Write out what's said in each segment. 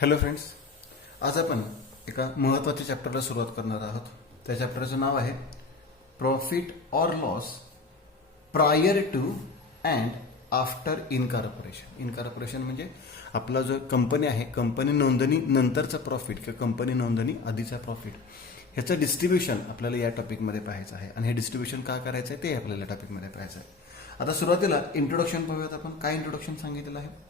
Hello friends, आज आपण एका महत्त्वाच्या चॅप्टरला सुरुवात करणार आहोत. त्या चॅप्टरचं नाव आहे profit or loss prior to and after incorporation. Incorporation म्हणजे आपला जो कंपनी आहे, कंपनी नोंदणी नंतरचा प्रॉफिट किंवा कंपनी नोंदणी आधीचा प्रॉफिट, ह्याचं डिस्ट्रीब्युशन आपल्याला या टॉपिकमध्ये पाहायचं आहे. आणि हे डिस्ट्रीब्युशन का करायचं आहे ते आपल्याला टॉपिकमध्ये पाहायचं आहे. आता सुरुवातीला इंट्रोडक्शन पाहूयात आपण. काय इंट्रोडक्शन सांगितलेलं आहे?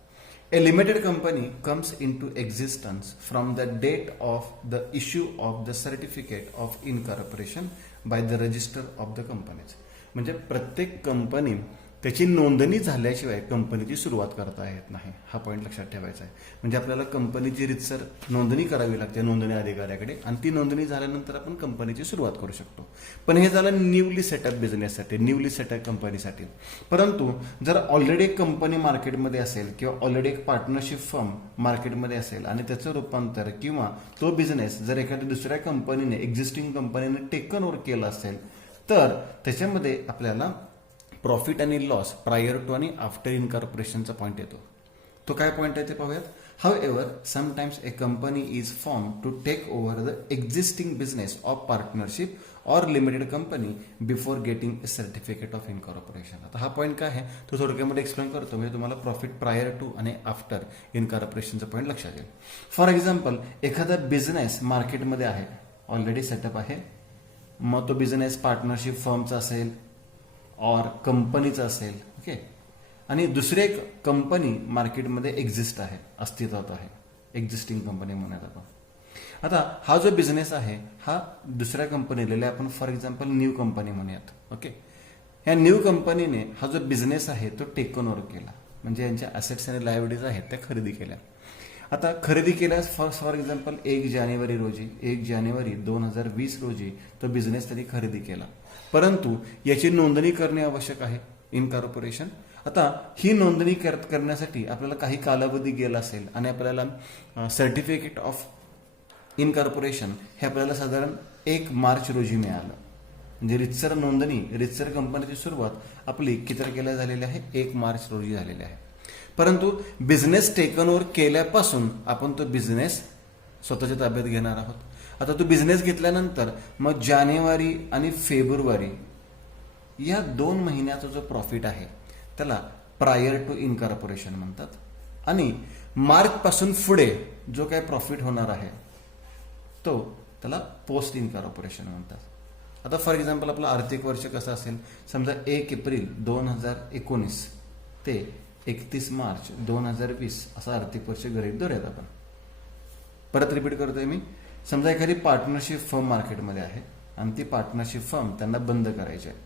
A limited company comes into existence from the date of the issue of the certificate of incorporation by the register of the companies. म्हणजे प्रत्येक कंपनी त्याची नोंदणी झाल्याशिवाय कंपनीची सुरुवात करता येत नाही. हा पॉईंट लक्षात ठेवायचा आहे. म्हणजे आपल्याला कंपनीची रीतसर नोंदणी करावी लागते नोंदणी अधिकाऱ्याकडे, आणि ती नोंदणी झाल्यानंतर आपण कंपनीची सुरुवात करू शकतो. पण हे झालं न्यूली सेटअप बिझनेससाठी, न्यूली सेटअप कंपनीसाठी. परंतु जर ऑलरेडी एक कंपनी मार्केटमध्ये असेल किंवा ऑलरेडी एक पार्टनरशिप फर्म मार्केटमध्ये असेल आणि त्याचं रूपांतर किंवा तो बिझनेस जर एखाद्या दुसऱ्या कंपनीने, एक्झिस्टिंग कंपनीने टेकन ओव्हर केला असेल, तर त्याच्यामध्ये आपल्याला प्रॉफिट आणि लॉस प्रायर टू आणि आफ्टर इनकॉर्पोरेशनचा पॉईंट येतो. तो काय पॉईंट आहे ते पाहूयात. However, sometimes a company is formed to take over the existing business of partnership or limited company before getting a certificate of incorporation. आता हा पॉईंट काय आहे तो थोडक्यामध्ये एक्सप्लेन करतो, म्हणजे तुम्हाला प्रॉफिट प्रायर टू आणि आफ्टर इनकॉर्पोरेशनचा पॉईंट लक्षात येईल. फॉर एक्झाम्पल, एखादा बिझनेस मार्केटमध्ये आहे, ऑलरेडी सेटअप आहे, मग तो बिझनेस पार्टनरशिप फर्मचा असेल और कंपनीचा असेल, ओके, आणि दुसरी एक कंपनी मार्केटमध्ये एक्झिस्ट आहे, अस्तित्वात आहे, एक्झिस्टिंग कंपनी म्हणूयात आपण. आता हा जो बिझनेस आहे हा दुसऱ्या कंपनीला आपण फॉर एक्झाम्पल न्यू कंपनी म्हणूयात, ओके. ह्या न्यू कंपनीने हा जो बिझनेस आहे तो टेकन ओव्हर केला, म्हणजे यांच्या असेट्स आणि लायबिलिटीज आहेत त्या खरेदी केल्या. आता खरेदी केल्यास फॉर एक्झाम्पल 1 जानेवारी 2020 रोजी तो बिझनेस त्यांनी खरेदी केला. परंतु याची नोंदणी करणे आवश्यक आहे, इनकॉर्पोरेशन. आता ही नोंदणी करण्यासाठी आपल्याला काही कालावधी गेला असेल आणि आपल्याला सर्टिफिकेट ऑफ इनकॉर्पोरेशन हे आपल्याला साधारण 1 मार्च रोजी मिळालं. म्हणजे रितसर नोंदणी, रितसर कंपनीची सुरुवात आपली किती तारखेला झालेली आहे? 1 मार्च रोजी झालेली आहे. परंतु बिझनेस टेकन ओव्हर केल्यापासून आपण तो बिझनेस स्वतःच्या ताब्यात घेणार आहोत. आता तो बिझनेस घेतल्यानंतर मग जानेवारी आणि फेब्रुवारी या 2 महिन्याचा जो प्रॉफिट आहे त्याला प्रायर टू इनकॉर्पोरेशन म्हणतात. आणि मार्च पासून पुढे जो काय प्रॉफिट होणार आहे तो त्याला पोस्ट इनकॉर्पोरेशन म्हणतात. आता फॉर एक्झाम्पल आपलं आर्थिक वर्ष कसं असेल, समजा 1 एप्रिल 2019 ते 31 मार्च 2020 असं आर्थिक वर्ष गृहीत धरूयात आपण. परत रिपीट करतोय मी. समजा एखादी पार्टनरशिप फर्म मार्केटमध्ये आहे आणि ती पार्टनरशिप फर्म त्यांना बंद करायची आहे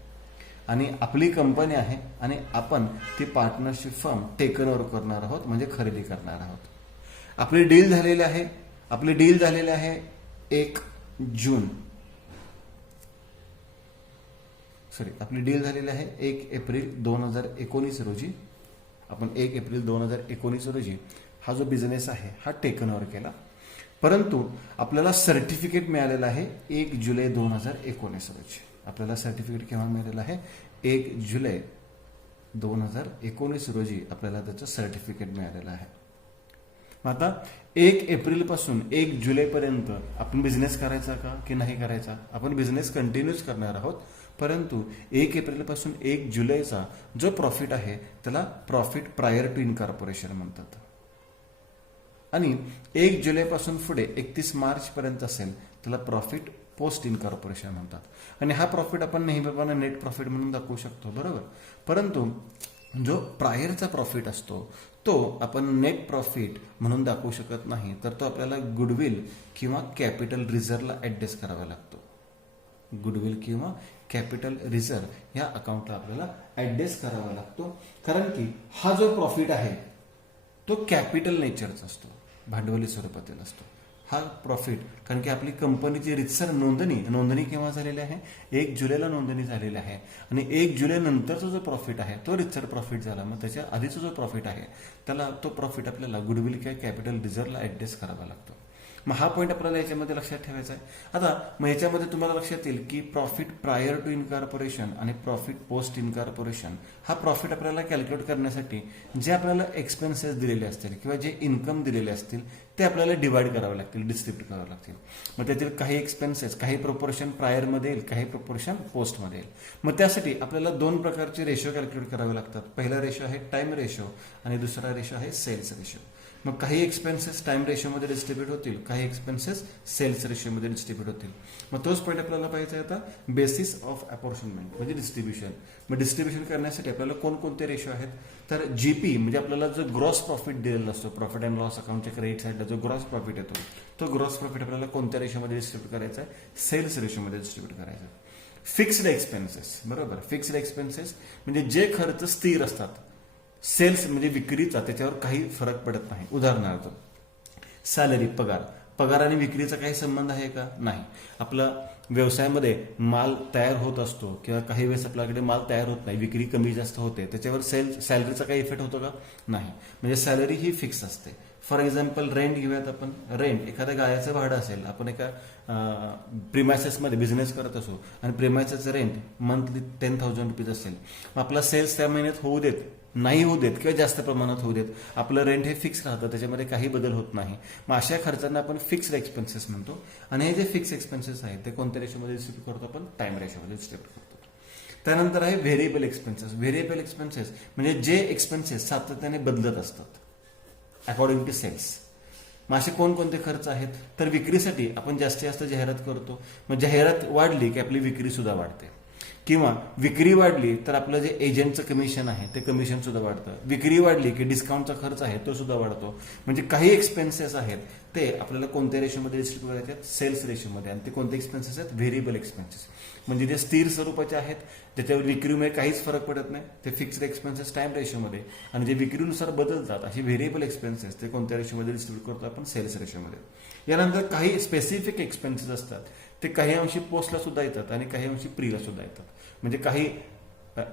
आणि आपली कंपनी आहे आणि आपण ती पार्टनरशिप फर्म टेकन ओव्हर करणार आहोत, म्हणजे खरेदी करणार आहोत. आपली डील झालेली आहे 1 जून, आपली डील झालेली आहे 1 एप्रिल 2019 रोजी. आपण 1 एप्रिल 2019 रोजी हा जो बिझनेस आहे हा टेकन ओव्हर केला. परंतु आपल्याला सर्टिफिकेट मिळालेलं आहे 1 जुलै 2019 रोजी. आपल्याला सर्टिफिकेट केव्हा मिळालेलं आहे? 1 जुलै 2019 रोजी आपल्याला त्याचं सर्टिफिकेट मिळालेलं आहे. आता 1 एप्रिल पासून 1 जुलैपर्यंत आपण बिझनेस करायचा का की नाही करायचा? आपण बिझनेस कंटिन्यूच करणार आहोत. परंतु 1 एप्रिल पासून 1 जुलैचा जो प्रॉफिट आहे त्याला प्रॉफिट प्रायर टू इनकॉर्पोरेशन म्हणतात. आणि 1 जुलैपासून पुढे 31 मार्च पर्यंत असेल त्याला प्रॉफिट पोस्ट इनकॉर्पोरेशन म्हणतात. आणि हा प्रॉफिट आपण नेहमीप्रमाणे नेट प्रॉफिट म्हणून दाखवू शकतो, बरोबर. परंतु जो प्रायरचा प्रॉफिट असतो तो आपण नेट प्रॉफिट म्हणून दाखवू शकत नाही, तर तो आपल्याला गुडविल किंवा कॅपिटल रिझर्वला ऍडजस्ट करावा लागतो. गुडविल किंवा कॅपिटल रिझर्व या अकाउंटला आपल्याला ऍडजस्ट करावा लागतो, कारण की हा जो प्रॉफिट आहे तो कॅपिटल नेचरचा असतो, भांडवली स्वरूपातील असतो हा प्रॉफिट. कारण की आपली कंपनीची रितसर नोंदणी केव्हा झालेली आहे? 1 जुलैला नोंदणी झालेली आहे. आणि 1 जुलै नंतरचा जो प्रॉफिट आहे तो रितसर प्रॉफिट झाला. मग त्याच्या आधीचा जो प्रॉफिट आहे त्याला तो प्रॉफिट आपल्याला गुडविल किंवा कॅपिटल रिझर्वला ऍडजस्ट करावा लागतो. मग हा पॉईंट आपल्याला याच्यामध्ये लक्षात ठेवायचा आहे. आता मग याच्यामध्ये तुम्हाला लक्षात येईल की प्रॉफिट प्रायर टू इनकॉर्पोरेशन आणि प्रॉफिट पोस्ट इनकॉर्पोरेशन हा प्रॉफिट आपल्याला कॅल्क्युलेट करण्यासाठी जे आपल्याला एक्सपेन्सेस दिलेले असतील किंवा जे इन्कम दिलेले असतील ते आपल्याला डिवाइड करावे लागतील, डिस्ट्रीब्यूट करावे लागतील. मग त्यातील काही एक्सपेन्सेस काही प्रोपोर्शन प्रायरमध्ये येईल, काही प्रोपोर्शन पोस्टमध्ये येईल. मग त्यासाठी आपल्याला दोन प्रकारचे रेशो कॅल्क्युलेट करावे लागतात. पहिला रेशो आहे टाइम रेशो आणि दुसरा रेशो आहे सेल्स रेशो. मग काही एक्सपेन्सेस टाइम रेशोमध्ये डिस्ट्रीब्यूट होतील, काही एक्सपेन्सेस सेल्स रेशोमध्ये डिस्ट्रीब्यूट होतील. मग तोच पॉईंट आपल्याला पाहिजे आता बेसिस ऑफ अपॉर्शनमेंट म्हणजे डिस्ट्रीब्युशन. मग डिस्ट्रीब्युशन करण्यासाठी आपल्याला कोणकोणते रेशो आहेत, तर जीपी म्हणजे आपल्याला जो ग्रॉस प्रॉफिट दिलेला असतो, प्रॉफिट अँड लॉस अकाउंटच्या क्रेडिट साईडला जो ग्रॉस प्रॉफिट येतो तो ग्रॉस प्रॉफिट आपल्याला कोणत्या रेशोमध्ये डिस्ट्रीब्यूट करायचा आहे, सेल्स रेशोमध्ये डिस्ट्रीब्यूट करायचा आहे. फिक्स्ड एक्सपेन्सेस, बरोबर, फिक्स्ड एक्सपेन्सेस म्हणजे जे खर्च स्थिर असतात, सेल्स म्हणजे विक्रीचा त्याच्यावर काही फरक पडत नाही. उदाहरणार्थ सॅलरी, पगार आणि विक्रीचा काही संबंध आहे का, नाही. आपला व्यवसायामध्ये माल तयार होत असतो किंवा काही वेळेस आपल्याकडे माल तयार होत नाही, विक्री कमी जास्त होते, त्याच्यावर सॅलरीचा काही इफेक्ट होतो का, नाही. म्हणजे सॅलरी ही फिक्स असते. फॉर एक्झाम्पल रेंट घेऊयात आपण. रेंट एखाद्या गाळ्याचं भाडं असेल, आपण एका प्रिमायसेसमध्ये बिझनेस करत असो आणि प्रिमायसेसचं रेंट मंथली 10,000 रुपीज असेल. आपला सेल्स त्या महिन्यात होऊ देत, नाही होऊ देत किंवा जास्त प्रमाणात होऊ देत, आपलं रेंट हे फिक्स राहतं, त्याच्यामध्ये काही बदल होत नाही. मग अशा खर्चांना आपण फिक्स्ड एक्सपेन्सेस म्हणतो. आणि हे जे फिक्स एक्सपेन्सेस आहेत ते कोणत्या रेशोमध्ये डिस्ट्रीब्यूट करतो आपण, टाइम रेशोमध्ये डिस्ट्रीब्यूट करतो. त्यानंतर आहे व्हेरिएबल एक्सपेन्सेस. व्हेरिएबल एक्सपेन्सेस म्हणजे जे एक्सपेन्सेस सातत्याने बदलत असतात अकॉर्डिंग टू सेल्स. मग असे कोणकोणते खर्च आहेत, तर विक्रीसाठी आपण जास्तीत जास्त जाहिरात करतो. मग जाहिरात वाढली की आपली विक्री सुद्धा वाढते, किंवा विक्री वाढली तर आपलं जे एजंटचं कमिशन आहे ते कमिशन सुद्धा वाढतं. विक्री वाढली की डिस्काउंटचा खर्च आहे तो सुद्धा वाढतो. म्हणजे काही एक्सपेन्सेस आहेत ते आपल्याला कोणत्या रेशोमध्ये डिस्ट्रीब्यूट करायचे आहेत, सेल्स रेशोमध्ये. आणि ते कोणते एक्सपेन्सेस आहेत, व्हेरिएबल एक्सपेन्सेस म्हणजे जे स्थिर स्वरूपाचे आहेत, ज्याच्यावर विक्रीमुळे काहीच फरक पडत नाही, ते फिक्स्ड एक्सपेन्सेस टाइम रेशोमध्ये. आणि जे विक्रीनुसार बदलतात अशी व्हेरिएबल एक्सपेन्सेस ते कोणत्या रेशोमध्ये डिस्ट्रीब्यूट करतो आपण, सेल्स रेशोमध्ये. यानंतर काही स्पेसिफिक एक्सपेन्सेस असतात ते काही अंशी पोस्टला सुद्धा येतात आणि काही अंशी प्रीला सुद्धा येतात. म्हणजे काही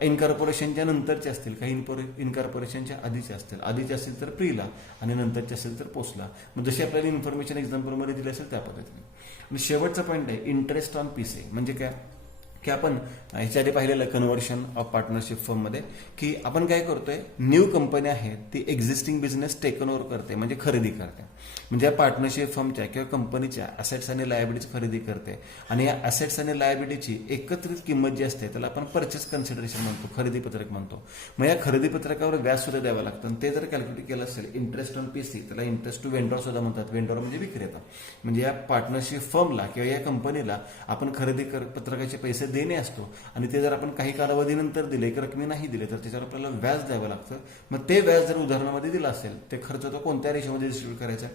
इनकॉर्पोरेशनच्या नंतरचे असतील, काही इनकॉर्पोरेशनच्या आधीचे असतील तर प्रीला आणि नंतरचे असेल तर पोस्टला. मग जशी आपल्याला इन्फॉर्मेशन एक्झाम्पलमध्ये दिली असेल त्या पद्धतीने. आणि शेवटचा पॉईंट आहे इंटरेस्ट ऑन पीसी. म्हणजे काय की आपण ह्याच्या आधी पाहिलेलं कन्व्हर्शन ऑफ पार्टनरशिप फर्ममध्ये की आपण काय करतोय, न्यू कंपनी आहे ती एक्झिस्टिंग बिझनेस टेकन ओव्हर करते म्हणजे खरेदी करते. म्हणजे या पार्टनरशिप फर्मच्या किंवा कंपनीच्या असेट्स आणि लायबिलिटीज खरेदी करते. आणि या असेट्स आणि लायबिलिटीची एकत्रित किंमत जी असते त्याला आपण परचेस कन्सिडरेशन म्हणतो, खरेदी पत्रक म्हणतो. मग या खरेदी पत्रकावर व्याज सुद्धा द्यावं लागतं. आणि ते जर कॅल्क्युलेट केलं असेल इंटरेस्ट ऑन पीसी, त्याला इंटरेस्ट टू वेंडॉर सुद्धा म्हणतात. वेंडॉर म्हणजे विक्रेता. म्हणजे या पार्टनरशिप फर्मला किंवा या कंपनीला आपण खरेदी पत्रकाचे पैसे देणे असतो. आणि ते जर आपण काही कालावधीनंतर दिले, एक रकमी नाही दिले, तर त्याच्यावर आपल्याला व्याज द्यावं लागतं. मग ते व्याज जर उदाहरणामध्ये दिलं असेल, ते खर्च तो कोणत्या रेशोमध्ये डिस्ट्रीब्यूट करायचा,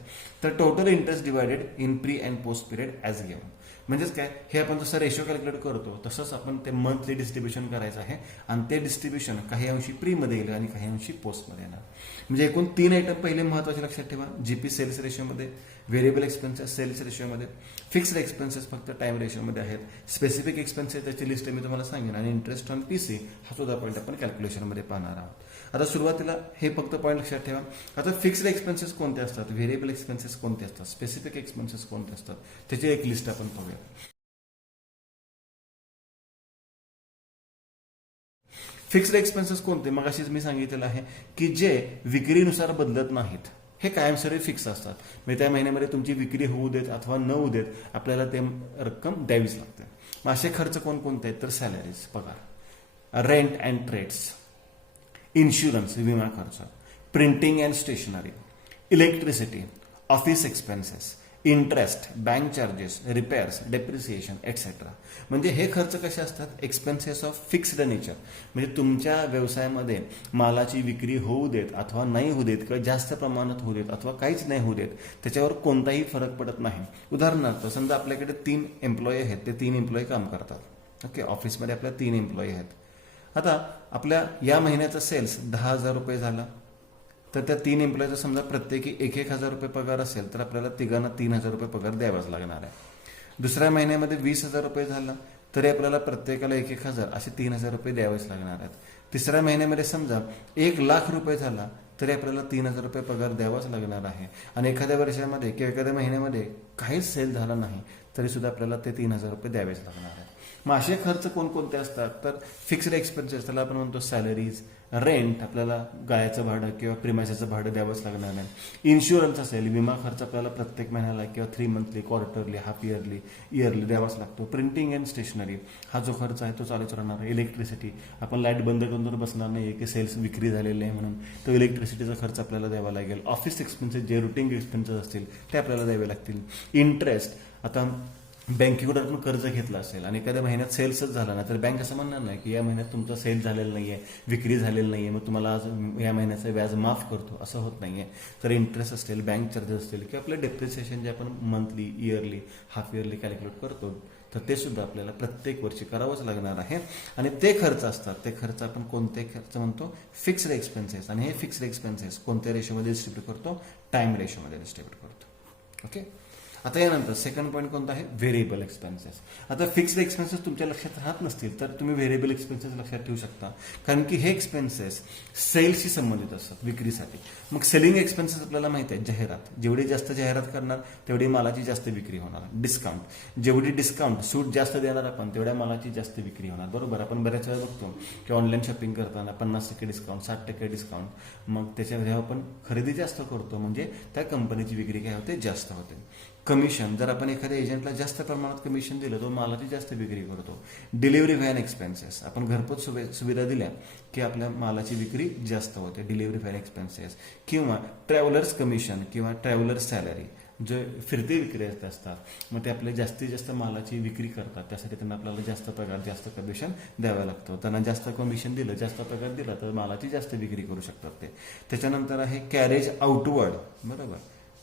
तर total interest divided in pre and post period as given. म्हणजेच काय, हे आपण जसं रेशो कॅल्क्युलेट करतो तसंच आपण ते मंथली डिस्ट्रीब्युशन करायचं आहे. आणि ते डिस्ट्रीब्युशन काही अंशी प्रीमध्ये येईल आणि काही अंशी पोस्टमध्ये येणार. म्हणजे एकूण 3 आयटम पहिले महत्त्वाचे लक्षात ठेवा. जीपी सेल्स रेशोमध्ये, व्हेरिएबल एक्सपेन्सेस सेल्स रेशोमध्ये, फिक्स्ड एक्सपेन्सेस फक्त टाइम रेशोमध्ये आहेत. स्पेसिफिक एक्सपेन्सेस त्याची लिस्ट मी तुम्हाला सांगेन. आणि इंटरेस्ट ऑन पीसी हा सुद्धा पॉईंट आपण कॅल्क्युलेशनमध्ये पाहणार आहोत. आता सुरुवातीला हे फक्त पॉईंट लक्षात ठेवा. आता फिक्स्ड एक्सपेन्सेस कोणते असतात, व्हेरिएबल एक्सपेन्सेस कोणते असतात, स्पेसिफिक एक्सपेन्सेस कोणते असतात, त्याची एक लिस्ट आपण पाहूया. फिक्स्ड एक्सपेन्सेस कोणते, मग अशीच मी सांगितलेलं आहे की जे विक्रीनुसार बदलत नाहीत, हे कायमस्वरूपी फिक्स असतात. म्हणजे त्या महिन्यामध्ये तुमची विक्री होऊ देत अथवा न होऊ देत आपल्याला ते रक्कम द्यावीच लागते. मग असे खर्च कोणकोणते आहेत, तर सॅलरीज, पगार, रेंट अँड ट्रेड्स, इन्शुरन्स विमा खर्च, printing and stationery, electricity, office expenses, interest, bank charges, repairs, depreciation etcetera. म्हणजे हे खर्च कसे असतात, एक्सपेन्सेस ऑफ फिक्स्ड नेचर. म्हणजे तुमच्या व्यवसायामध्ये मालाची विक्री होऊ देत अथवा नाही होऊ देत किंवा जास्त प्रमाणात होऊ देत अथवा काहीच नाही होऊ देत, त्याच्यावर कोणताही फरक पडत नाही. उदाहरणार्थ समजा आपल्याकडे 3 एम्प्लॉई आहेत, ते 3 एम्प्लॉई काम करतात. ओके, ऑफिसमध्ये आपल्या 3 एम्प्लॉई आहेत. आता आपल्या या महिन्याचा सेल्स 10,000 रुपये झाला, तर त्या 3 एम्प्लॉईचा समजा प्रत्येकी 1,000 रुपये पगार असेल तर आपल्याला तिघांना 3,000 रुपये पगार द्यावाच लागणार आहे. दुसऱ्या महिन्यामध्ये 20,000 रुपये झाला तरी आपल्याला प्रत्येकाला 1,000 असे 3,000 रुपये द्यावेच लागणार आहेत. तिसऱ्या महिन्यामध्ये समजा 1,00,000 रुपये झाला तरी आपल्याला 3,000 रुपये पगार द्यावाच लागणार आहे. आणि एखाद्या वर्षामध्ये किंवा एखाद्या महिन्यामध्ये काहीच सेल झाला नाही तरी सुद्धा आपल्याला ते 3,000 रुपये द्यावेच लागणार आहे. मग असे खर्च कोणकोणते असतात, तर फिक्स्ड एक्सपेन्सेस, त्याला आपण म्हणतो सॅलरीज, रेंट, आपल्याला गाळ्याचं भाडं किंवा प्रिमायसेसचं भाडं द्यावंच लागणार नाही. इन्शुरन्स असेल, विमा खर्च आपल्याला प्रत्येक महिन्याला किंवा 3 मंथली, क्वार्टरली, हाफ इयरली द्यावाच लागतो. प्रिंटिंग अँड स्टेशनरी हा जो खर्च आहे तो चालूच राहणार आहे. इलेक्ट्रिसिटी, आपण लाईट बंद करून बसणार नाही की सेल्स विक्री झालेले आहे म्हणून, तो इलेक्ट्रिसिटीचा खर्च आपल्याला द्यावा लागेल. ऑफिस एक्सपेन्सेस जे रुटीन एक्सपेन्सेस असतील ते आपल्याला द्यावे लागतील. इंटरेस्ट, आता बँकेकडून आपण कर्ज घेतलं असेल आणि एखाद्या महिन्यात सेल्सच झाला ना तर बँक असं म्हणणार नाही की या महिन्यात तुमचा सेल झालेला नाहीये, विक्री झालेली नाहीये, मग तुम्हाला आज या महिन्याचं व्याज माफ करतो, असं होत नाहीये. तर इंटरेस्ट असतील, बँक चार्जेस असतील किंवा आपलं डेप्रिसिएशन जे आपण monthly, yearly, half yearly calculate करतो तर ते सुद्धा आपल्याला प्रत्येक वर्षी करावंच लागणार आहे. आणि ते खर्च असतात, ते खर्च आपण कोणते खर्च म्हणतो, फिक्स्ड एक्सपेन्सेस. आणि हे फिक्स्ड एक्सपेन्सेस कोणत्या रेशोमध्ये डिस्ट्रीब्यूट करतो, टाइम रेशोमध्ये डिस्ट्रीब्यूट करतो. ओके. आता यानंतर सेकंड पॉईंट कोणता आहे, व्हेरिएबल एक्सपेन्सेस. आता फिक्स्ड एक्सपेन्सेस तुमच्या लक्षात राहत नसतील तर तुम्ही व्हेरिएबल एक्सपेन्सेस लक्षात ठेवू शकता, कारण की हे एक्सपेन्सेस सेल्सशी संबंधित असतात, विक्रीसाठी. मग सेलिंग एक्सपेन्सेस आपल्याला माहिती आहे, जाहिरात, जेवढी जास्त जाहिरात करणार तेवढी मालाची जास्त विक्री होणार. डिस्काउंट, जेवढी डिस्काउंट सूट जास्त देणार आपण तेवढ्या मालाची जास्त विक्री होणार. बरोबर, आपण बऱ्याच वेळा बघतो की ऑनलाईन शॉपिंग करताना 50% डिस्काउंट, 60% डिस्काउंट, मग त्याच्यामध्ये आपण खरेदी जास्त करतो म्हणजे त्या कंपनीची विक्री काय होते, जास्त होते. कमिशन, जर आपण एखाद्या एजंटला जास्त प्रमाणात कमिशन दिलं तो मालाची जास्त विक्री करतो. डिलिव्हरी व्हॅन एक्सपेन्सेस, आपण घरपोच सुविधा दिल्या की आपल्या मालाची विक्री जास्त होते, डिलिव्हरी व्हॅन एक्सपेन्सेस. किंवा ट्रॅव्हलर्स कमिशन किंवा ट्रॅव्हलर्स सॅलरी, जे फिरते विक्रेते असतात मग ते आपल्या जास्तीत जास्त मालाची विक्री करतात, त्यासाठी त्यांना आपल्याला जास्त पगार, जास्त कमिशन द्यावं लागतं. त्यांना जास्त कमिशन दिलं, जास्त पगार दिला तर मालाची जास्त विक्री करू शकतात ते. त्याच्यानंतर आहे कॅरेज आउटवर्ड, बरोबर,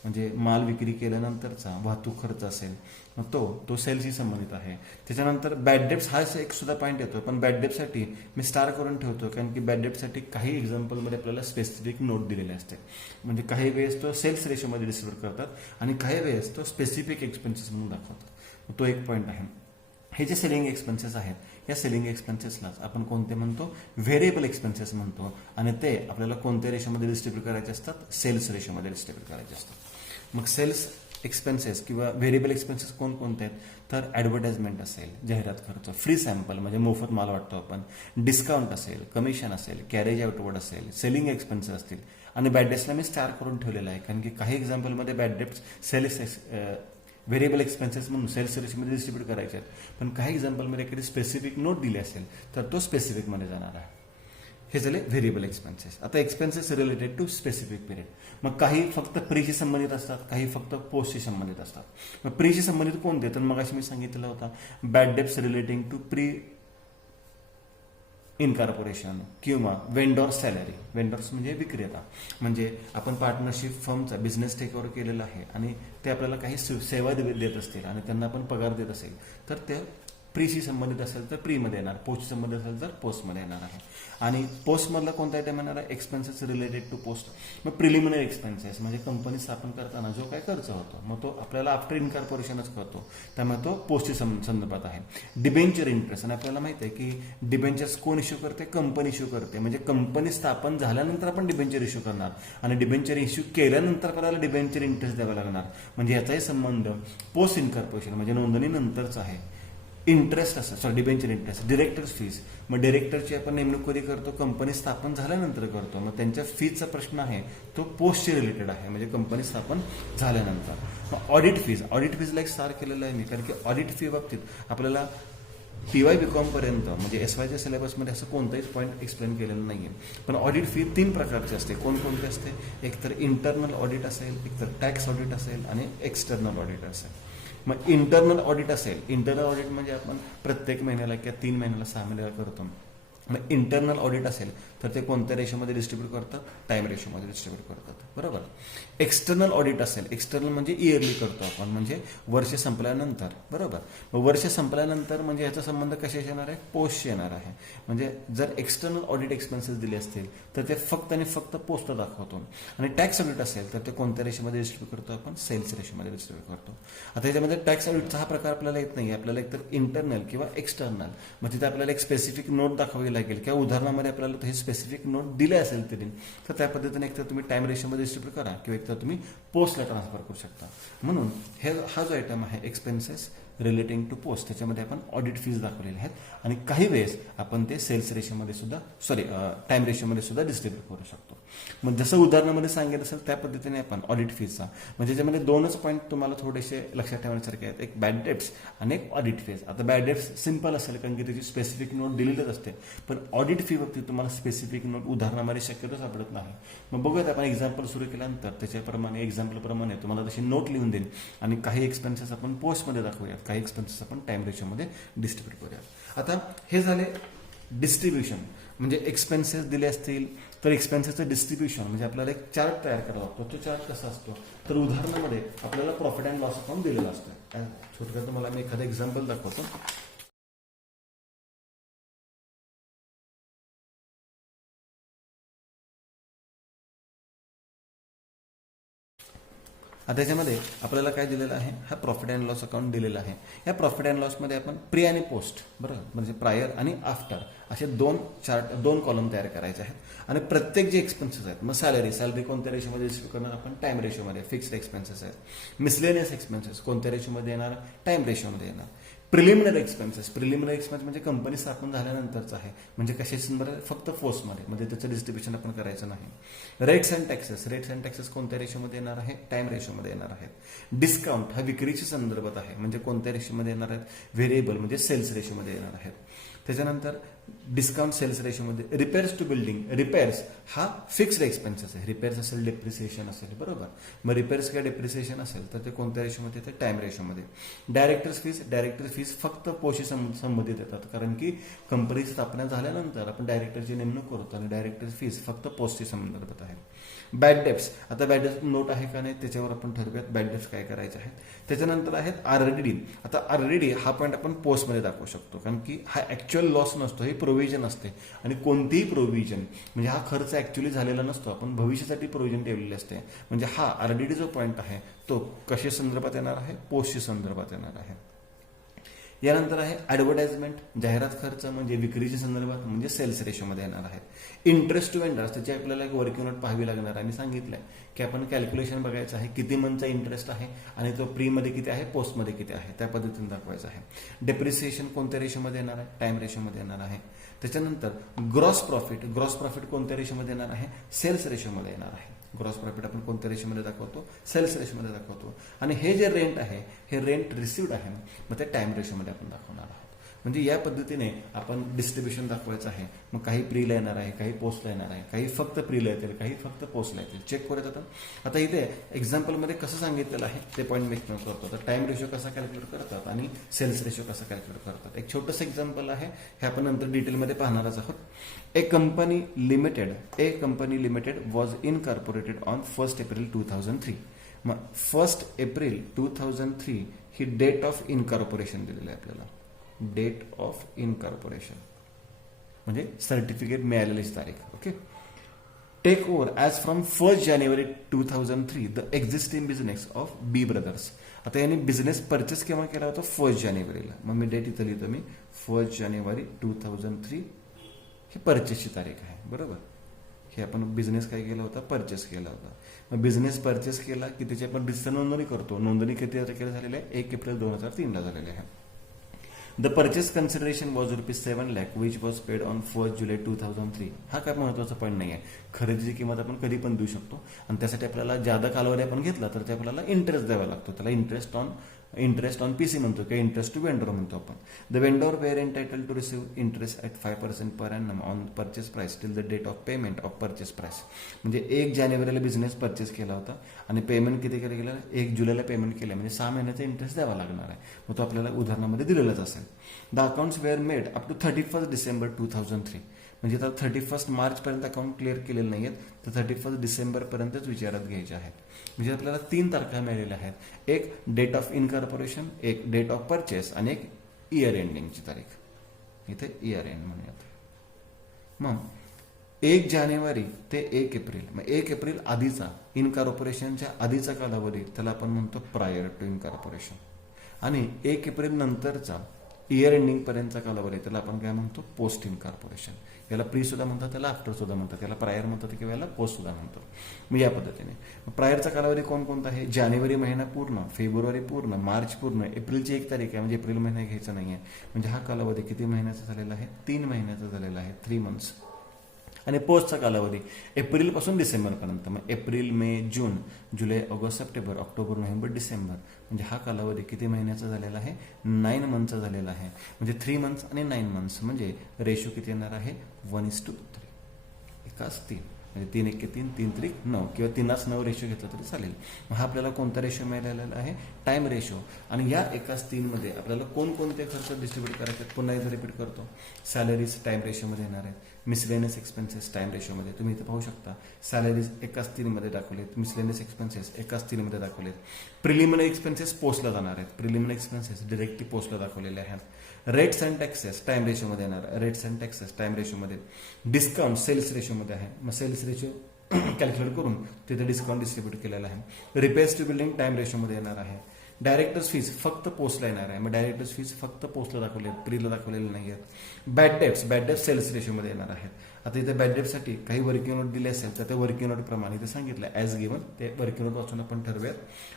म्हणजे माल विक्री केल्यानंतरचा वाहतूक खर्च असेल मग तो सेल्सशी संबंधित आहे. त्याच्यानंतर बॅड डेप्स हा एक सुद्धा पॉईंट येतो, पण बॅड डेप्ससाठी मी स्टार करून ठेवतो कारण की बॅड डेप्ससाठी काही एक्झाम्पलमध्ये आपल्याला स्पेसिफिक नोट दिलेले असते. म्हणजे काही वेळेस तो सेल्स रेशोमध्ये डिस्ट्रीब्यूट करतात आणि काही वेळेस तो स्पेसिफिक एक्सपेन्सेस म्हणून दाखवतात. तो एक पॉईंट आहे. हे जे सेलिंग एक्सपेन्सेस आहेत या सेलिंग एक्सपेन्सेसलाच आपण कोणते म्हणतो, व्हेरिएबल एक्सपेन्सेस म्हणतो. आणि ते आपल्याला कोणत्या रेशोमध्ये डिस्ट्रीब्यूट करायचे असतात, सेल्स रेशोमध्ये डिस्ट्रीब्यूट करायचे असतात. मग सेल्स एक्सपेन्सेस किंवा व्हेरिएबल एक्सपेन्सेस कोणकोणते आहेत, तर ॲडव्हर्टाइजमेंट असेल, जाहिरात खर्च, फ्री सॅम्पल म्हणजे मोफत माल वाटतो आपण, डिस्काउंट असेल, कमिशन असेल, कॅरेज आउटवर्ड असेल, सेलिंग एक्सपेन्सेस असतील. आणि बॅड डेप्सला मी स्टार करून ठेवलेला आहे कारण की काही एक्झाम्पलमध्ये bad debts sales variable expenses म्हणून सेल्स रेशोमध्ये डिस्ट्रीब्यूट करायचे आहेत, पण काही एक्झाम्पलमध्ये एखादी स्पेसिफिक नोट दिली असेल तर तो स्पेसिफिकमध्ये जाणार आहे. हे झाले व्हेरिएबल एक्सपेन्सेस. आता expenses related to specific period. मग काही फक्त प्रीशी संबंधित असतात, काही फक्त पोस्टशी संबंधित असतात. मग प्रीशी संबंधित कोणते, तर मग अशी मी सांगितलं होता bad debts relating to pre incorporation किंवा वेंडॉर सॅलरी. वेंडॉर्स म्हणजे विक्रेता, म्हणजे आपण पार्टनरशिप फर्मचा बिझनेस टेक ओव्हर केलेला आहे आणि ते आपल्याला काही सेवा देत असतील आणि त्यांना आपण पगार देत असेल तर ते प्रीशी संबंधित असेल तर प्रीमध्ये येणार, पोस्ट संबंधित असेल तर पोस्टमध्ये येणार आहे. आणि पोस्टमधला कोणता आयटम येणार आहे, एक्सपेन्सेस रिलेटेड टू पोस्ट. मग प्रिलिमिनरी एक्सपेन्सेस म्हणजे कंपनी स्थापन करताना जो काय खर्च होतो मग तो आपल्याला आफ्टर इनकॉर्पोरेशनच करतो, त्यामुळे तो पोस्टशी संदर्भात आहे. डिबेंचर इंटरेस्ट, आणि आपल्याला माहिती आहे की डिबेंचर्स कोण इश्यू करते, कंपनी इश्यू करते. म्हणजे कंपनी स्थापन झाल्यानंतर आपण डिबेंचर इश्यू करणार आणि डिबेंचर इश्यू केल्यानंतर आपल्याला डिबेंचर इंटरेस्ट द्यावा लागणार. म्हणजे याचाही संबंध पोस्ट इनकॉर्पोरेशन म्हणजे नोंदणीनंतरचा आहे. इंटरेस्ट असं, sorry debenture interest. Directors fees, मग डिरेक्टरची आपण नेमणूक कधी करतो, कंपनी स्थापन झाल्यानंतर करतो. मग त्यांच्या फीजचा प्रश्न आहे तो पोस्टशी रिलेटेड आहे म्हणजे कंपनी स्थापन झाल्यानंतर. मग ऑडिट फीज, ऑडिट फीजला एक स्टार केलेलं आहे मी कारण की ऑडिट फी बाबतीत आपल्याला PY BCom पर्यंत म्हणजे SYच्या सिलेबसमध्ये असं कोणताही पॉईंट एक्सप्लेन केलेलं नाहीये. पण ऑडिट फी 3 प्रकारची असते. कोणकोणती असते, एक तर इंटरनल ऑडिट असेल, एक तर टॅक्स ऑडिट असेल आणि एक्सटर्नल ऑडिट असेल. मग इंटरनल ऑडिट असेल, इंटरनल ऑडिट म्हणजे आपण प्रत्येक महिन्याला किंवा 3 महिन्याला 6 महिन्याला करतो. मग इंटरनल ऑडिट असेल तर ते कोणत्या रेशोमध्ये डिस्ट्रीब्यूट करतात, टाइम रेशोमध्ये डिस्ट्रीब्यूट करतात. बरोबर. एक्सटर्नल ऑडिट असेल, एक्सटर्नल म्हणजे इयरली करतो आपण म्हणजे वर्ष संपल्यानंतर. बरोबर. मग वर्ष संपल्यानंतर म्हणजे याचा संबंध कशाशी येणार आहे, पोस्टशी येणार आहे. म्हणजे जर एक्सटर्नल ऑडिट एक्सपेन्सेस दिले असतील तर ते फक्त आणि फक्त पोस्ट दाखवतो. आणि टॅक्स ऑडिट असेल तर ते कोणत्या रेशोमध्ये डिस्ट्रीब्यूट करतो आपण, सेल्स रेशोमध्ये डिस्ट्रीब्यूट करतो. आता याच्यामध्ये टॅक्स ऑडिटचा हा प्रकार आपल्याला येत नाही, आपल्याला एकतर इंटरनल किंवा एक्सटर्नल. मग तिथे आपल्याला एक स्पेसिफिक नोट दाखवावी विचारले लागेल किंवा उदाहरणामध्ये आपल्याला हे स्पेसिफिक नोट दिले असेल तरी तर त्या पद्धतीने एकतर तुम्ही टाइम रेशोमध्ये डिस्ट्रीब्यूट करा किंवा एकतर तुम्ही पोस्टला ट्रान्सफर करू शकता. म्हणून हा जो आयटम आहे एक्सपेन्सेस रिलेटिंग टू पोस्ट त्याच्यामध्ये आपण ऑडिट फीज दाखवलेले आहेत आणि काही वेळेस आपण ते सेल्स रेशोमध्ये सुद्धा टाइम रेशोमध्ये सुद्धा डिस्ट्रीब्यूट करू शकतो. मग जसं उदाहरणामध्ये सांगितलं असेल त्या पद्धतीने आपण ऑडिट फीजचा म्हणजे त्याच्यामध्ये दोनच पॉईंट तुम्हाला थोडेसे लक्षात ठेवण्यासारखे आहेत, एक बॅड डेट्स आणि एक ऑडिट फीज. आता बॅड डेट्स सिंपल असेल कारण की त्याची स्पेसिफिक नोट दिलेलीच असते, पण ऑडिट फी बाबतीत तुम्हाला स्पेसिफिक नोट उदाहरणामध्ये शक्यतो सापडत नाही. मग बघूयात आपण एक्झाम्पल सुरू केल्यानंतर त्याच्याप्रमाणे एक्झाम्पलप्रमाणे तुम्हाला तशी नोट लिहून देईल आणि काही एक्सपेन्सेस आपण पोस्टमध्ये दाखवूयात, काही एक्सपेन्सेस आपण टाइम रेशोमध्ये डिस्ट्रीब्यूट करूयात. आता हे झाले डिस्ट्रीब्युशन म्हणजे एक्सपेन्सेस दिले असतील तर एक्सपेन्सेसचं डिस्ट्रीब्युशन म्हणजे आपल्याला एक चार्ट तयार करावा लागतो. तो चार्ट कसा असतो तर उदाहरणामध्ये आपल्याला प्रॉफिट अँड लॉस अकाउंट दिलेला असतो. छोटं तुम्हाला मी एखादं एक्झाम्पल दाखवतो. आता त्याच्यामध्ये आपल्याला काय दिलेलं आहे, हा प्रॉफिट अँड लॉस अकाउंट दिलेला आहे. या प्रॉफिट अँड लॉसमध्ये आपण प्री आणि पोस्ट बरोबर म्हणजे प्रायर आणि आफ्टर असे दोन कॉलम तयार करायचे आहेत आणि प्रत्येक जे एक्सपेन्सेस आहेत मग सॅलरी कोणत्या रेशोमध्ये डिस्ट्रीब्यूट करणार आपण टाइम रेशोमध्ये, फिक्स्ड एक्सपेन्सेस आहेत. मिसलेनियस एक्सपेन्सेस कोणत्या रेशोमध्ये येणार टाइम रेशोमध्ये येणार. प्रिलिमिनरी एक्सपेन्सेस म्हणजे कंपनी स्थापन झाल्यानंतरच आहे म्हणजे कशा संदर्भात फक्त पोस्टमध्ये म्हणजे त्याचं डिस्ट्रीब्युशन आपण करायचं नाही. रेट्स अँड टॅक्सेस कोणत्या रेशोमध्ये येणार आहे टाइम रेशोमध्ये येणार आहेत. डिस्काउंट हा विक्रीच्या संदर्भात आहे म्हणजे कोणत्या रेशोमध्ये येणार आहेत व्हेरिएबल म्हणजे सेल्स रेशोमध्ये येणार आहेत. त्याच्यानंतर डिस्काउंट सेल्स रेशोमध्ये. रिपेअर्स टू बिल्डिंग हा फिक्स्ड एक्सपेन्सेस आहे. रिपेअर्स असेल डेप्रिसिएशन असेल बरोबर. मग रिपेअर्स किंवा डेप्रिसिएशन असेल तर ते कोणत्या रेशोमध्ये येते टाइम रेशोमध्ये. डायरेक्टर्स फीज फक्त पोस्टशी संबंधित येतात कारण की कंपनी स्थापना झाल्यानंतर आपण डायरेक्टरची नेमणूक करतो आणि डायरेक्टर्स फीज फक्त पोस्टशी संदर्भात आहे. बॅड डेप्स आता बॅड डेप्स नोट आहे का नाही त्याच्यावर आपण ठरवूयात बॅड डेप्स काय करायचे आहेत. त्याच्यानंतर आहेत आरडीडी. आता आरडीडी हा पॉईंट आपण पोस्टमध्ये दाखवू शकतो कारण की हा ऍक्च्युअल लॉस नसतो, ही प्रोव्हिजन असते आणि कोणतीही प्रोव्हिजन म्हणजे हा खर्च ऍक्च्युअली झालेला नसतो, आपण भविष्यासाठी प्रोव्हिजन ठेवलेली असते. म्हणजे हा आरडीडी जो पॉईंट आहे तो कशा संदर्भात येणार आहे पोस्टशी संदर्भात येणार आहे. यानंतर आहे ऍडव्हर्टाइजमेंट जाहिरात खर्च म्हणजे विक्रीच्या संदर्भात म्हणजे सेल्स रेशोमध्ये येणार आहेत. इंटरेस्ट टू वेंडर्स त्याची आपल्याला एक वर्किंग नोट पाहावी लागणार आणि सांगितलंय की आपण कॅल्क्युलेशन बघायचं आहे किती मंथचा इंटरेस्ट आहे आणि तो प्रीमध्ये किती आहे पोस्टमध्ये किती आहे त्या पद्धतीने दाखवायचं आहे. डेप्रिसिएशन कोणत्या रेशोमध्ये येणार आहे टाइम रेशोमध्ये येणार आहे. त्याच्यानंतर ग्रॉस प्रॉफिट कोणत्या रेशोमध्ये येणार आहे सेल्स रेशोमध्ये येणार आहे. ग्रॉस प्रॉफिट आपण कोणत्या रेशोमध्ये दाखवतो सेल्स रेशोमध्ये दाखवतो. आणि हे जे रेंट आहे हे रेंट रिसिव्ड आहे मग ते टाइम रेशोमध्ये आपण दाखवणार आहोत. म्हणजे या पद्धतीने आपण डिस्ट्रीब्युशन दाखवायचं आहे. मग काही प्रीला येणार आहे काही पोस्टला येणार आहे काही फक्त प्रीला येतील काही फक्त पोस्टला येतील. चेक करूयात आता. आता इथे एक्झाम्पलमध्ये कसं सांगितलेलं आहे ते पॉईंट मेक करतो. तर टाइम रेशो कसा कॅल्क्युलेट करतात आणि सेल्स रेशो कसा कॅल्क्युलेट करतात. एक छोटंसं एक्झाम्पल आहे हे आपण नंतर डिटेलमध्ये पाहणारच आहोत. A company limited was incorporated on 1 April 2003. मग 1 एप्रिल 2003 ही डेट ऑफ इनकॉर्पोरेशन दिलेली आहे आपल्याला. डेट ऑफ इनकॉर्पोरेशन म्हणजे सर्टिफिकेट मिळालेलीच तारीख. Okay. Take over as from 1 January 2003 the existing business of B brothers. आता यांनी बिझनेस परचेस केव्हा केला होता 1 जानेवारीला. मग मी डेट इथं लिहितो मी 1 जानेवारी 2003 ही परचेसची तारीख आहे बरोबर. हे आपण बिझनेस काय केला होता परचेस केला होता. मग बिझनेस परचेस केला की त्याची आपण रजिस्टर नोंदणी करतो. नोंदणी किती तारखेला झालेली आहे 1 एप्रिल 2003 ला झालेली आहे. The purchase consideration was ₹7 lakh which was paid on 1 जुलै 2003. हा काय महत्वाचा पॉईंट नाही आहे. खरेदीची किंमत आपण कधी पण देऊ शकतो आणि त्यासाठी आपल्याला ज्यादा कालावधी आपण घेतला तर ते आपल्याला इंटरेस्ट द्यावा लागतो. त्याला इंटरेस्ट ऑन पीसी म्हणतो किंवा इंटरेस्ट टू वेंडर म्हणतो आपण. The vendor were entitle to receive interest at 5% per annum on purchase price till the date of payment of purchase price. म्हणजे 1 जानेवारीला बिझनेस परचेस केला होता आणि पेमेंट किती केलं गेलं 1 जुलैला पेमेंट केलं म्हणजे 6 महिन्याचा इंटरेस्ट द्यावा लागणार आहे. मग तो आपल्याला उदाहरणामध्ये दिलेलाच असेल. The accounts were made up to 31 December 2003. म्हणजे आता 31 मार्चपर्यंत अकाउंट क्लिअर केलेले नाही आहेत तर 31 डिसेंबरपर्यंतच विचारात घ्यायचे आहेत. म्हणजे आपल्याला 3 तारखा मिळालेल्या आहेत. एक डेट ऑफ इनकॉर्पोरेशन, एक डेट ऑफ परचेस आणि एक इयर एंडिंगची तारीख. इथे इयर एंड म्हणूयात. मग 1 जानेवारी ते 1 एप्रिल मग 1 एप्रिल आधीचा इनकॉर्पोरेशनच्या आधीचा कालावधी त्याला आपण म्हणतो प्रायर टू इनकॉर्पोरेशन आणि 1 एप्रिल नंतरचा इयर एंडिंग पर्यंतचा कालावधी त्याला आपण काय म्हणतो, पोस्ट इनकॉर्पोरेशन. याला प्री सुद्धा म्हणतात, त्याला आफ्टर सुद्धा म्हणतात, याला प्रायर म्हणतात किंवा याला पोस्ट सुद्धा म्हणतात. मग या पद्धतीने प्रायरचा कालावधी कोणकोणता आहे, जानेवारी महिना पूर्ण, फेब्रुवारी पूर्ण, मार्च पूर्ण, एप्रिलची 1 तारीख आहे म्हणजे एप्रिल महिना घ्यायचा नाहीये. म्हणजे हा कालावधी किती महिन्याचा झालेला आहे, 3 महिन्याचा झालेला आहे, 3 मंथ्स. आणि पोस्टचा कालावधी एप्रिल पासून डिसेंबरपर्यंत, मग एप्रिल, मे, जून, जुलै, August, September, October, November, December. म्हणजे हा कालावधी किती महिन्याचा झालेला आहे, 9 मंथचा झालेला आहे. म्हणजे 3 मंथ्स आणि 9 मंथ्स म्हणजे रेशो किती येणार आहे, 1:3. एकाच 3 म्हणजे 3 1 3, 3 3 9 किंवा 3 9 रेशो घेतला तरी चालेल. मग हा आपल्याला कोणता रेशो मिळालेला आहे, टाइम रेशो. आणि या एकाच 3 मध्ये आपल्याला कोणकोणते खर्च डिस्ट्रीब्यूट करायचे, पुन्हा एकदा रिपीट करतो. सॅलरीज टाइम रेशोमध्ये येणार आहेत, मिसलेनियस एक्सपेन्सेस टाइम रेशोमध्ये. तुम्ही इथे पाहू शकता सॅलरीज एकाच 3 मध्ये दाखवलेत, मिसलेनियस एक्सपेन्सेस एकाच 3 मध्ये दाखवलेत. प्रिलिमिनरी एक्सपेन्सेस पोस्टला जाणार आहेत, प्रिलिमिनरी एक्सपेन्सेस डिरेक्टली पोस्टला दाखवलेले आहेत. रेट्स अँड टॅक्सेस टाइम रेशोमध्ये येणार, रेट्स अँड टॅक्सेस टाइम रेशोमध्ये. डिस्काउंट सेल्स रेशोमध्ये आहे, मग सेल्स रेशो कॅल्क्युलेट करून तिथे डिस्काउंट डिस्ट्रीब्यूट केलेला आहे. रिपेअर्स टू बिल्डिंग टाइम रेशोमध्ये येणार आहे. डायरेक्टर्स फीज फक्त पोस्टला येणार आहे, मग डायरेक्टर्स फीज फक्त पोस्टला दाखवले आहेत, प्रीला दाखवलेले नाही आहेत. बॅड डेप्स सेल्स रेशोमध्ये येणार आहेत. आता इथे बॅड डेप्टसाठी काही वर्किंग नोट दिले असेल तर त्या वर्किंग नोट प्रमाणे इथे सांगितलं ॲज गिव्हन, ते वर्किंग नोट वाचून आपण ठरवूयात.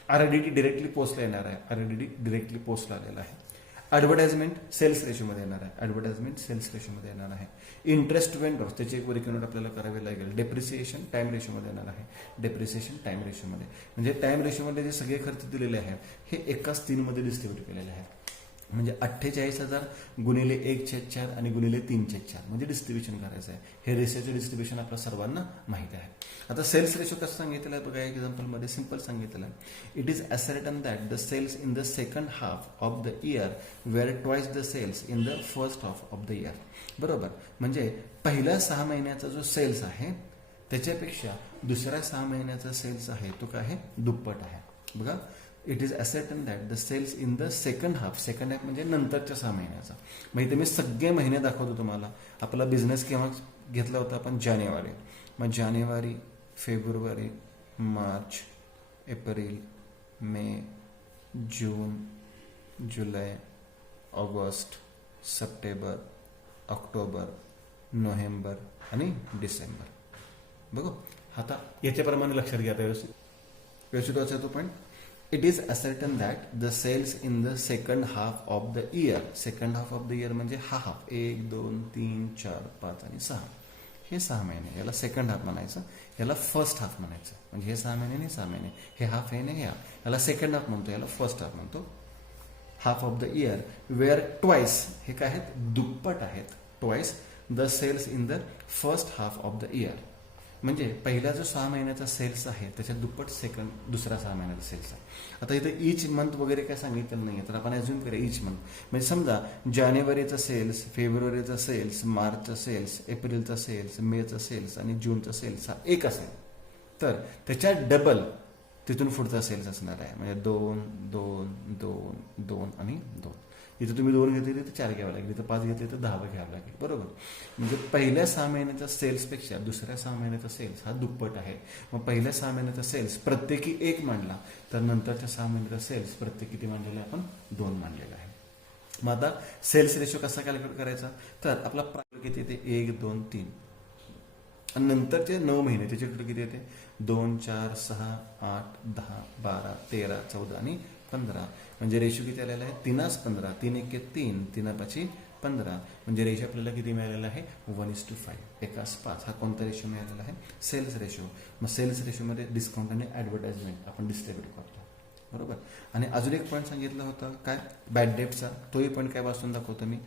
आरडीटी डिरेक्टली पोस्टला येणार आहे, आरडीटी डिरेक्टली पोस्टला आलेला आहे. ॲडव्हर्टाइजमेंट सेल्स रेशोमध्ये येणार आहे, ॲडव्हर्टाइजमेंट सेल्स रेशोमध्ये येणार आहे. इंटरेस्ट वेंडर्स त्याची एक वर्किंग नोट आपल्याला करावी लागेल. डेप्रिसिएशन टाइम रेशोमध्ये येणार आहे, डेप्रिसिएशन टाइम रेशोमध्ये. म्हणजे टाइम रेशोमध्ये जे सगळे खर्च दिलेले आहेत हे एकाच 3 मध्ये डिस्ट्रीब्यूट केलेले आहेत. म्हणजे 48,000 गुणिले 1/4 आणि गुणिले 3/4 म्हणजे डिस्ट्रीब्युशन करायचं आहे. हे रेशोचे डिस्ट्रीब्युशन आपल्या सर्वांना माहिती आहे. आता सेल्स रेशो कसं सांगितलेलं आहे बघा, एक्झाम्पलमध्ये सिंपल सांगितलेलं आहे. It is ascertain that the sales in the second half of the year were twice the sales in the first half of the year. बरोबर, म्हणजे पहिल्या 6 महिन्याचा जो सेल्स आहे त्याच्यापेक्षा दुसऱ्या 6 महिन्याचा सेल्स आहे तो काय आहे, दुप्पट आहे. बघा, it is ascertain that the sales in the second half म्हणजे नंतरच्या 6 महिन्याचा. मग इथे मी सगळे महिने दाखवतो तुम्हाला. आपला बिझनेस केव्हा घेतला होता आपण, जानेवारी. मग जानेवारी, February, March, April, May, June, जुलै, ऑगस्ट, सप्टेंबर, ऑक्टोबर, नोव्हेंबर आणि डिसेंबर. बघू आता याच्याप्रमाणे लक्षात घ्या व्यवस्थित वाचायचो पण. It is ascertain that the sales in the second half of the year. Second half of the year म्हणजे हा हाफ, 1 2 3 4 5 आणि 6 हे 6 महिने. याला सेकंड हाफ म्हणायचं, याला फर्स्ट हाफ म्हणायचं. म्हणजे हे 6 महिने नाही 6 महिने, हे हाफ आहे नाही याला सेकंड हाफ म्हणतो, याला फर्स्ट हाफ म्हणतो. Half of the year were twice, हे काय आहेत, दुप्पट आहेत. Twice the sales in the first half of the year म्हणजे पहिला जो 6 महिन्याचा सेल्स आहे त्याच्या दुप्पट दुसरा 6 महिन्याचा सेल्स आहे. आता इथे ईच मंथ वगैरे काय सांगितलं नाही तर आपण अज्युम करूया ईच मंथ. म्हणजे समजा जानेवारीचा सेल्स, फेब्रुवारीचा सेल्स, मार्चचा सेल्स, एप्रिलचा सेल्स, मेचा सेल्स आणि जूनचा सेल्स हा एक असेल तर त्याच्या डबल तिथून पुढचा सेल्स असणार आहे. म्हणजे 2 2 2 2 आणि 2. इथे तुम्ही 2 घेतले तर 4 घ्यावं लागेल, इथं 5 घेतले तर 10 घ्यावं लागेल. बरोबर, म्हणजे पहिल्या 6 महिन्याच्या सेल्सपेक्षा दुसऱ्या 6 महिन्याचा सेल्स हा दुप्पट आहे. मग पहिल्या 6 महिन्याचा सेल्स प्रत्येकी 1 मांडला तर नंतरच्या 6 महिन्याचा सेल्स प्रत्येकी किती मांडलेला आहे, आपण 2 मांडलेला आहे. मग आता सेल्स रेशो कसा कॅल्क्युलेट करायचा, तर आपला प्राइम किती येते, 1 2 3 आणि नंतरचे 9 महिने त्याच्याकडे किती येते, 2 4 6 8 10 12 13 14 आणि 15. म्हणजे रेशो किती आलेला आहे, 3:15. 3 1 3, 3 5 15. म्हणजे रेशो आपल्याला किती मिळालेला आहे, 1:5. 1:5 हा कोणता रेशो मिळालेला आहे, सेल्स रेशो. मग सेल्स रेशोमध्ये डिस्काउंट आणि ॲडव्हर्टाइजमेंट आपण डिस्ट्रीब्यूट करतो. बरोबर. आणि अजून एक पॉईंट सांगितला होता काय, बॅड डेप्टचा. तोही पण काय वाचून दाखवतो मी.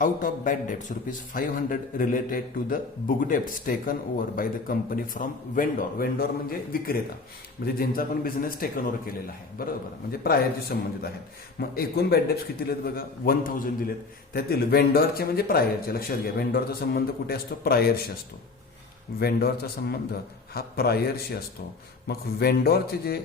Out of bad debts ₹500 related to the book debts taken over by the company from vendor. Vendor म्हणजे विक्रेता, म्हणजे ज्यांचा आपण बिझनेस टेकन ओव्हर केलेला आहे. बरोबर, म्हणजे प्रायरचे संबंधित आहेत. मग एकूण बॅड डेप्ट्स किती दिलेत बघा, 1000 दिलेत. त्यातील वेंडॉरचे म्हणजे प्रायरचे, लक्षात घ्या वेंडॉरचा संबंध कुठे असतो, प्रायरशी असतो. वेंडॉरचा संबंध हा प्रायरशी असतो. मग वेंडॉरचे जे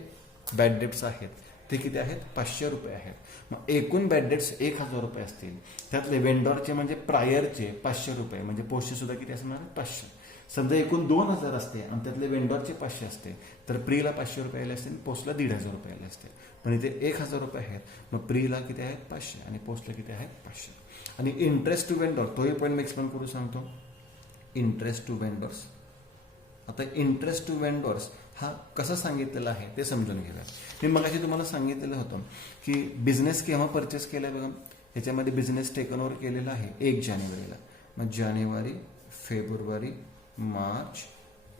बॅड डेप्ट्स आहेत ते किती आहेत, ₹500 आहेत. मग एकूण बॅड डेट्स ₹1000 असतील. त्यातले वेंडॉरचे म्हणजे प्रायरचे ₹500 म्हणजे पोस्टचे सुद्धा किती असणार, 500. समजा एकूण 2000 असते आणि त्यातले वेंडॉरचे 500 असते तर प्रीला ₹500 आले असतील, पोस्टला ₹1,500 आले असते. पण इथे ₹1000 आहेत. मग प्रीला किती आहेत, 500 आणि पोस्टला किती आहेत, 500. आणि इंटरेस्ट टू वेंडर तोही पॉईंट मी एक्सप्लेन करू सांगतो. Interest to vendors. आता इंटरेस्ट टू वेंडर्स हा कसा सांगितलेला आहे ते समजून घेऊया. मी मगाशी तुम्हाला सांगितलेलं होतं की बिझनेस केव्हा परचेस केलाय बघा. ह्याच्यामध्ये बिझनेस टेकन ओव्हर केलेला आहे 1 जानेवारीला. मग जानेवारी, फेब्रुवारी, मार्च,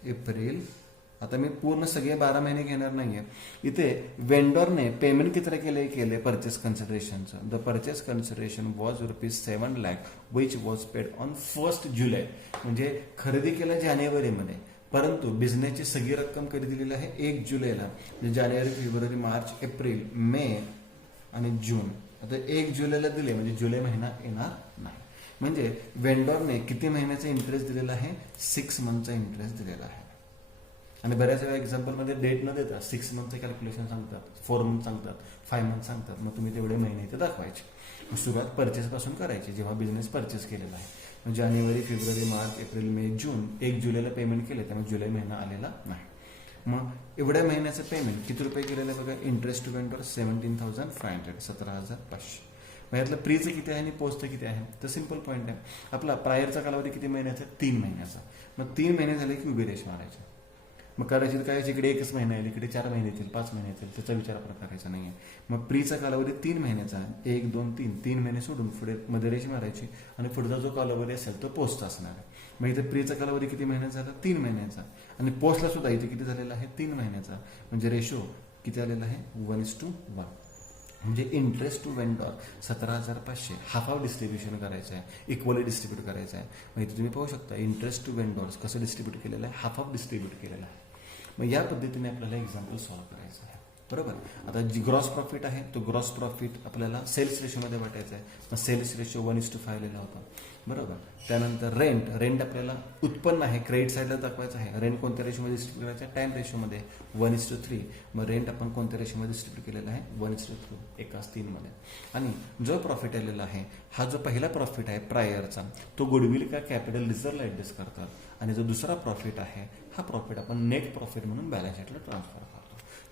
एप्रिल. आता मी पूर्ण सगळे 12 महिने घेणार नाहीये. इथे वेंडरने पेमेंट किती केले परचेस कन्सिडरेशनचं. The purchase consideration was ₹7 lakh which was paid on 1 July. म्हणजे खरेदी केलं जानेवारीमध्ये, परंतु बिझनेसची सगळी रक्कम कधी दिलेली आहे 1 जुलैला. म्हणजे जानेवारी, फेब्रुवारी, मार्च, एप्रिल, मे आणि जून. आता 1 जुलैला दिले म्हणजे जुलै महिना येणार नाही. म्हणजे वेंडरने किती महिन्याचा इंटरेस्ट दिलेला आहे 6 मंथचा इंटरेस्ट दिलेला आहे. आणि बऱ्याच वेळा एक्झाम्पलमध्ये डेट न देता 6 मंथचं कॅल्क्युलेशन सांगतात, 4 मंथ सांगतात, 5 मंथ सांगतात. मग तुम्ही तेवढे महिने इथे दाखवायचे. सुरुवात परचेसपासून करायची जेव्हा बिझनेस परचेस केलेला आहे. मग जानेवारी, फेब्रुवारी, मार्च, एप्रिल, मे, जून 1 जुलैला पेमेंट केले, त्यामुळे जुलै महिना आलेला नाही. मग एवढ्या महिन्याचं पेमेंट किती रुपये केलेलं आहे बघा. Interest to vendor 17,500, 17,500. मग यातलं प्रीचं किती आहे आणि पोस्टचं किती आहे. तर सिंपल पॉईंट आहे. आपला प्रायरचा कालावधी किती महिन्याचा 3 महिन्याचा. मग 3 महिने झाले की उभी रेष मारायची. मग कदाचित काय इकडे 1 महिना येईल, इकडे 4 महिने येतील, 5 महिने येतील, त्याचा विचार आपण करायचा नाहीये. मग प्रीचा कालावधी 3 महिन्याचा. 1, 2, 3 महिने सोडून पुढे मध्ये रेष मारायची आणि पुढचा जो कालावधी असेल तो पोस्टचा असणार आहे. मग इथे प्रीचा कालावधी किती महिन्याचा झाला 3 महिन्याचा. आणि पोस्टला सुद्धा इथे किती झालेला आहे 3 महिन्याचा. म्हणजे रेशो किती आलेला आहे 1:1. म्हणजे interest to vendor 17,500. Half of distribution करायचं आहे, इक्वली डिस्ट्रीब्यूट करायचं आहे. मग इथे तुम्ही पाहू शकता इंटरेस्ट टू वेंडर्स कसं डिस्ट्रीब्यूट केलेलं आहे, हाफ ऑफ डिस्ट्रीब्यूट केलेलं आहे. मग या पद्धतीने आपल्याला एक्झाम्पल सॉल्व्ह करायचं आहे. बरोबर. आता जी ग्रॉस प्रॉफिट आहे तो ग्रॉस प्रॉफिट आपल्याला सेल्स रेशोमध्ये वाटायचा आहे. मग सेल्स रेशो 1:5 लिहिला होता. बरोबर. त्यानंतर रेंट आपल्याला उत्पन्न आहे, क्रेडिट साईडला दाखवायचं आहे. रेंट कोणत्या रेशोमध्ये डिस्ट्रीब्यूट करायचं आहे, टाइम रेशोमध्ये 1:3. मग रेंट आपण कोणत्या रेशोमध्ये डिस्ट्रीब्यूट केलेला आहे 1:3, एकाच 3 मध्ये. आणि जो प्रॉफिट आलेला आहे हा जो पहिला प्रॉफिट आहे प्रायरचा तो गुडविल का कॅपिटल रिझर्वला ऍडजस्ट करतात. आणि जो दुसरा प्रॉफिट आहे हा प्रॉफिट आपण नेट प्रॉफिट म्हणून बॅलन्स शीटला ट्रान्सफर करतो.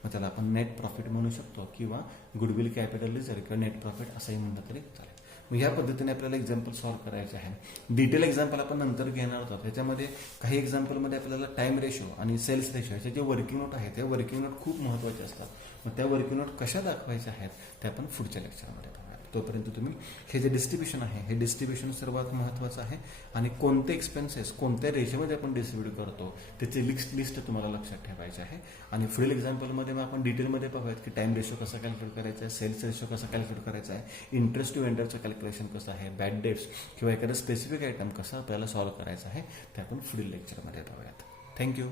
मग त्याला आपण नेट प्रॉफिट म्हणू शकतो किंवा गुडविल कॅपिटल रिझर्व किंवा नेट प्रॉफिट असंही म्हणलं तरी चालेल. मग ह्या पद्धतीने आपल्याला एक्झाम्पल सॉल्व्ह करायचे आहे. डिटेल एक्झाम्पल आपण नंतर घेणार आहोत. त्याच्यामध्ये काही एक्झाम्पलमध्ये आपल्याला टाइम रेशो आणि सेल्स रेशो याचे जे वर्किंग नोट आहे त्या वर्किंग नोट खूप महत्त्वाचे असतात. मग त्या वर्किंग नोट कशा दाखवायच्या आहेत ते आपण पुढच्या लेक्चरमध्ये पाहूया. तोपर्यंत तुम्ही हे जे डिस्ट्रीब्युशन आहे हे डिस्ट्रीब्युशन सर्वात महत्त्वाचं आहे. आणि कोणते एक्सपेन्सेस कोणत्या रेशोमध्ये आपण डिस्ट्रीब्यूट करतो त्याची लिस्ट तुम्हाला लक्षात ठेवायची आहे. आणि पुढील एक्झाम्पलमध्ये मग आपण डिटेलमध्ये पाहूयात की टाइम रेशो कसा कॅल्क्युलेट करायचा आहे, सेल्स रेशो कसा कॅल्क्युलेट करायचा आहे, इंटरेस्ट टू वेंडरचं कॅल्क्युलेशन कसं आहे, बॅड डेट्स किंवा एखादा स्पेसिफिक आयटम कसा आपल्याला सॉल्व्ह करायचा आहे ते आपण पुढील लेक्चरमध्ये पाहूयात. थँक्यू.